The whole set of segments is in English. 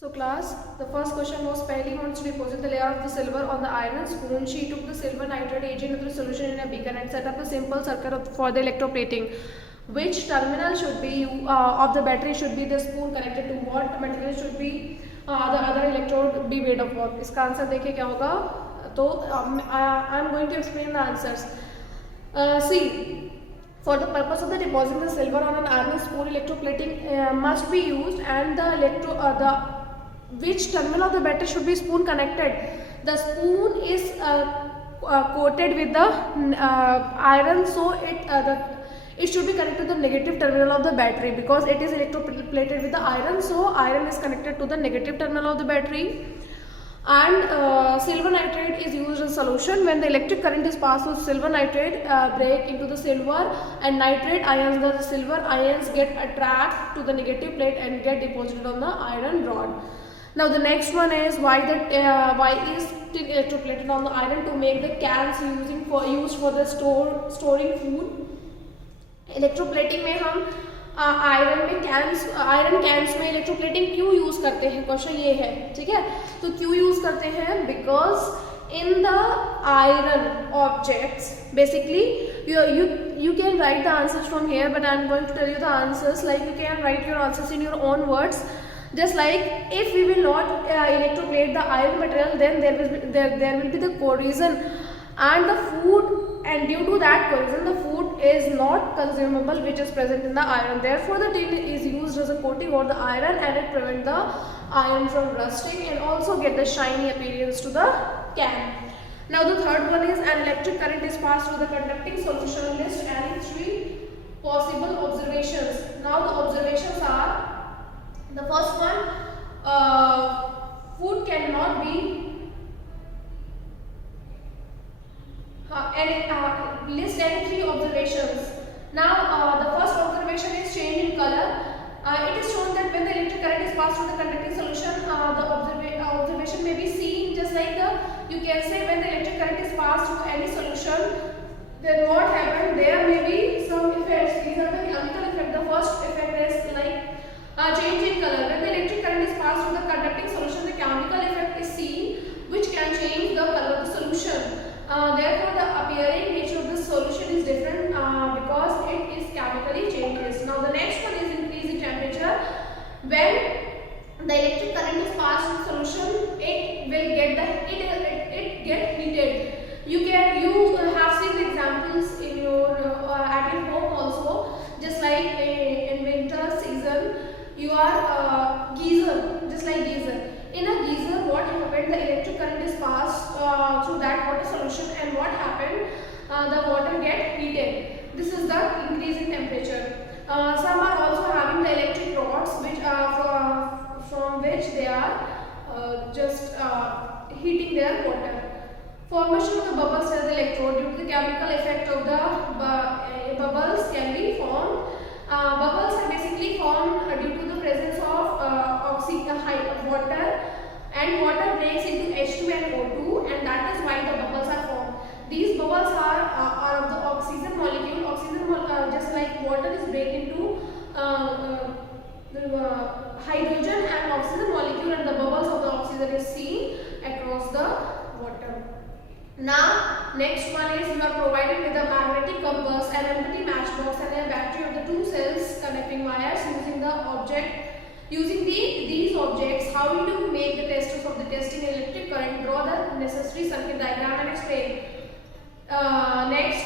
So class, the first question was Paheli wants to deposit the layer of the silver on the iron spoon. She took the silver nitrate agent into the solution in a beaker and set up a simple circuit for the electroplating. Which terminal should be of the battery should be the spoon connected to? What material should be the other electrode be made of? What? इसका answer देखिए क्या होगा. तो I am going to explain the answers. See. For the purpose of the depositing the silver on an iron spoon, electroplating must be used, and the which terminal of the battery should be spoon connected. The spoon is coated with the iron, so it should be connected to the negative terminal of the battery because it is electroplated with the iron. So iron is connected to the negative terminal of the battery. And silver nitrate is used in solution. When the electric current is passed through silver nitrate break into the silver and nitrate ions, the silver ions get attracted to the negative plate and get deposited on the iron rod. Now the next one is why is tin electroplated on the iron? To make the cans used for the storing food. Electroplating में हम iron cans में electroplating क्यों use करते हैं, question ये है. ठीक है, तो क्यों यूज करते हैं? Because in the iron objects basically you can write the answers from here, but I am going to tell you the answers. Like you can write your answers in your own words. Just like if we will not electroplate the iron material, then there will be the corrosion and the food, and due to that corrosion the food is not consumable which is present in the iron. Therefore the tin is used as a coating over the iron, and it prevents the iron from rusting and also get the shiny appearance to the can. Now the third one is an electric current is passed through the conducting solution. List any 3 possible observations. Now the observations are, the first one, food cannot be list any 3 observations. Now the first observation is change in color. It is shown that when the electric current is passed through the conducting solution, the observation may be seen just like you can say when the electric current is passed through any solution, then what happened? There may be some effects. These are the chemical effect. The first effect is like change in color. When the electric current is passed through the conducting solution, the chemical effect is seen, which can change the color of the solution. Therefore, the appearing nature of the solution is different because it is chemically changes. Now, the next one is increase in temperature. When the electric current is passed through the solution, it will get heated. You have seen the examples in your at your home also. Just like in winter season, you are geyser, just like geyser. In a geyser, what happened? The electric current is passed through that water solution, and what happened? The water get heated. This is the increase in temperature. Some are also having the electric rods, which from which they are just heating their water. Formation of the bubbles as the electrode. Due to the chemical effect of the bubbles can be formed. Bubbles are basically formed due to the presence of water, and water breaks into H2 and O2, and that is why the bubbles are formed. These bubbles are of the oxygen molecule. Just like water is break into hydrogen and oxygen molecule, and the bubbles of the oxygen is seen across the water. Now, next one is you are provided with a magnetic compass, an empty matchbox, and a battery of the 2 cells connecting wires. Using these objects, how will you make the testers of the testing electric current? Draw the necessary circuit diagram and explain. Next,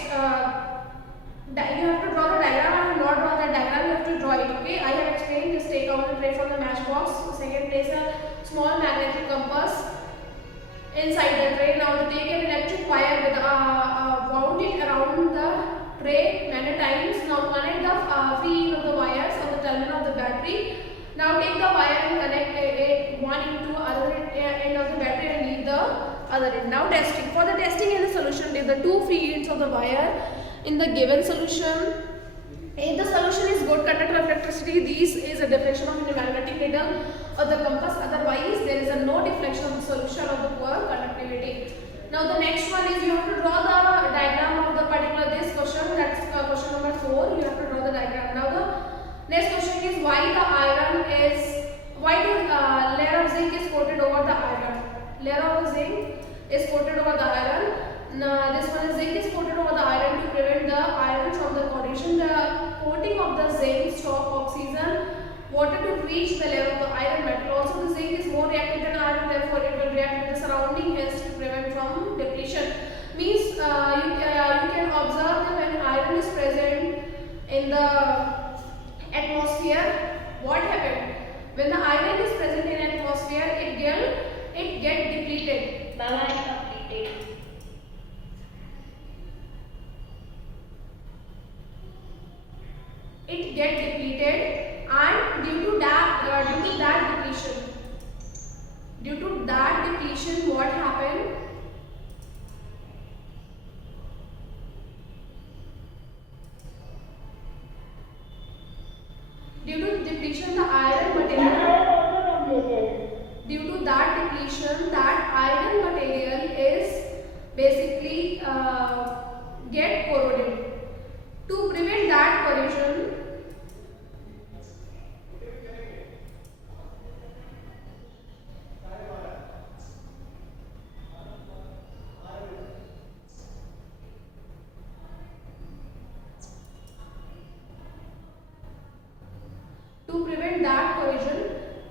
you have to draw the diagram. I have not drawn the diagram. You have to draw it. Okay, I have explained. Just take out the tray from the matchbox. Second, place a small magnetic compass inside the tray. Now take an electric wire with wound it around the tray many times. Now connect the free end of the wires on the terminal of the battery. Now take the wire and connect one into other end of the battery and leave the other end. Now testing. For the testing in the solution, take the 2 free ends of the wire in the given solution. If the solution is good conductor of electricity, this is a deflection of the magnetic needle of the compass. Otherwise, there is no deflection of the solution of the poor conductivity. Now the next one is you have to draw the diagram of the particular this question. That is question number 4. You have to draw the diagram. Now the next question is why the layer of layer of the zinc is coated over the iron. Now this one is zinc is coated over the iron to prevent the iron from the corrosion. The coating of the zinc stop oxygen water to reach the layer of the iron metal. Also the zinc is more reactive than iron, therefore it will react with the surrounding, hence to prevent from depletion. Means you can observe that when iron is present in the atmosphere, what happened? When the iron is present in atmosphere, it get depleted. Baba, I completed. It get depleted, and due to that depletion, what happened? Due to depletion, the iron material. Due to that depletion, that iron material is basically get corroded. To prevent that corrosion,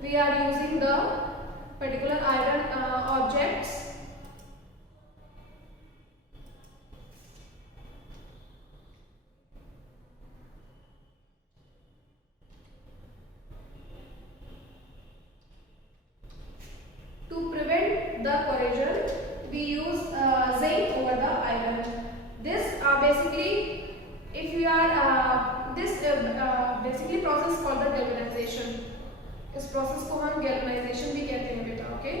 we are using the particular iron objects. To prevent the corrosion, we use zinc over the iron. This basically, if you are basically process called the galvanization. इस process को हम galvanisation भी कहते हैं बेटा, okay.